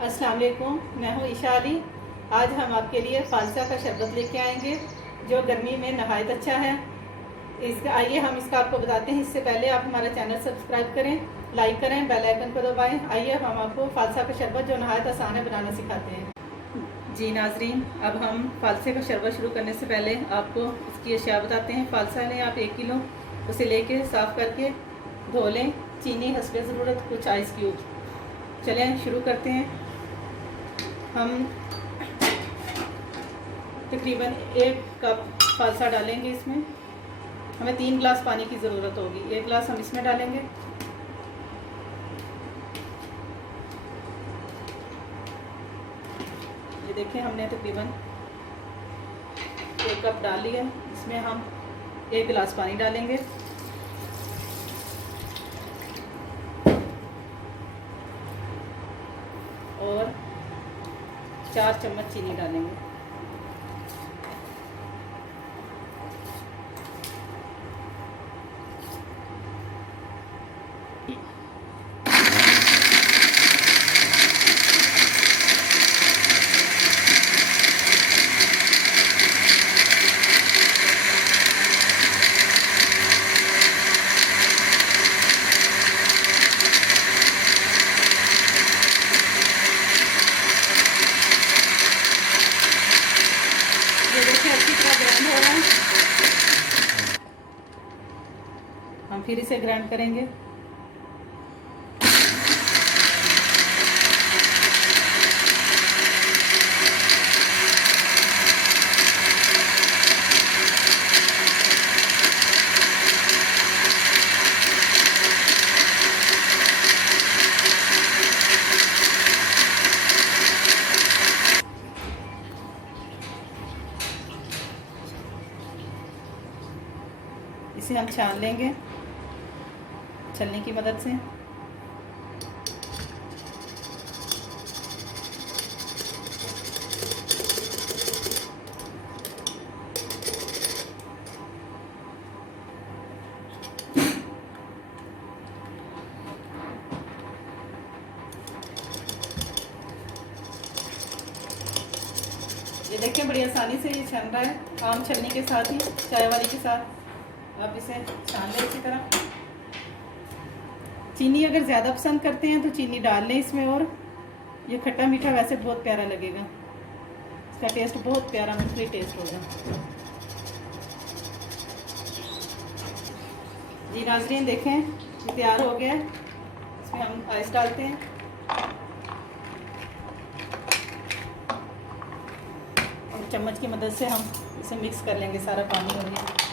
अस्सलाम वालेकुम, मैं हूँ ईशा अली। आज हम आपके लिए फालसा का शरबत लेके आएंगे जो गर्मी में नहायत अच्छा है। इसका आइए हम इसका आपको बताते हैं। इससे पहले आप हमारा चैनल सब्सक्राइब करें, लाइक करें, बेल आइकन को दबाएं। आइए हम आपको फालसा का शरबत जो नहायत आसान है बनाना सिखाते हैं। जी नाजरीन, अब हम फालसे का शरबत शुरू करने से पहले आपको इसकी अशिया बताते हैं। फालसा लें आप 1 किलो, उसे लेके साफ़ करके धो लें। चीनी हस्बे ज़रूरत, कुछ आइस क्यूब। चलें शुरू करते हैं। हम तकरीबन 1 कप फालसा डालेंगे। इसमें हमें 3 गिलास पानी की ज़रूरत होगी। 1 गिलास हम इसमें डालेंगे। ये देखें, हमने तकरीबन 1 कप डाल लिया। इसमें हम 1 गिलास पानी डालेंगे और 4 चम्मच चीनी डालेंगे। ये देखिए अच्छी तरह ग्राइंड हो रहा है। हम फिर इसे ग्राइंड करेंगे। इसे हम छान लेंगे छलनी की मदद से। ये देखिए बड़ी आसानी से ये छन रहा है, आम छलनी के साथ ही, चाय वाली के साथ। आप इसे छान लें इसी तरह। चीनी अगर ज़्यादा पसंद करते हैं तो चीनी डाल लें इसमें। और ये खट्टा मीठा वैसे बहुत प्यारा लगेगा। इसका टेस्ट बहुत प्यारा मूंगफली टेस्ट होगा। जी नाज़रीन देखें, ये तैयार हो गया है। इसमें हम आइस डालते हैं और चम्मच की मदद से हम इसे मिक्स कर लेंगे सारा पानी और ये।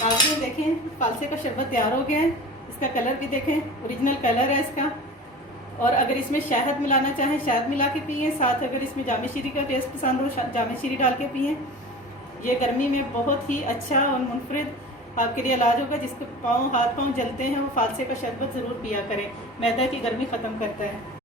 नाज़रीन देखें, फालसे का शरबत तैयार हो गया है। इसका कलर भी देखें, ओरिजिनल कलर है इसका। और अगर इसमें शहद मिलाना चाहें, शहद मिला के पिए। साथ अगर इसमें जामे शीरी का टेस्ट पसंद हो, जामे शीरी डाल के पिए। ये गर्मी में बहुत ही अच्छा और मुनफरिद आपके लिए इलाज होगा। जिसके हाथ पाँव जलते हैं वो फालसे का शरबत ज़रूर पिया करें। मैदा की गर्मी ख़त्म करता है।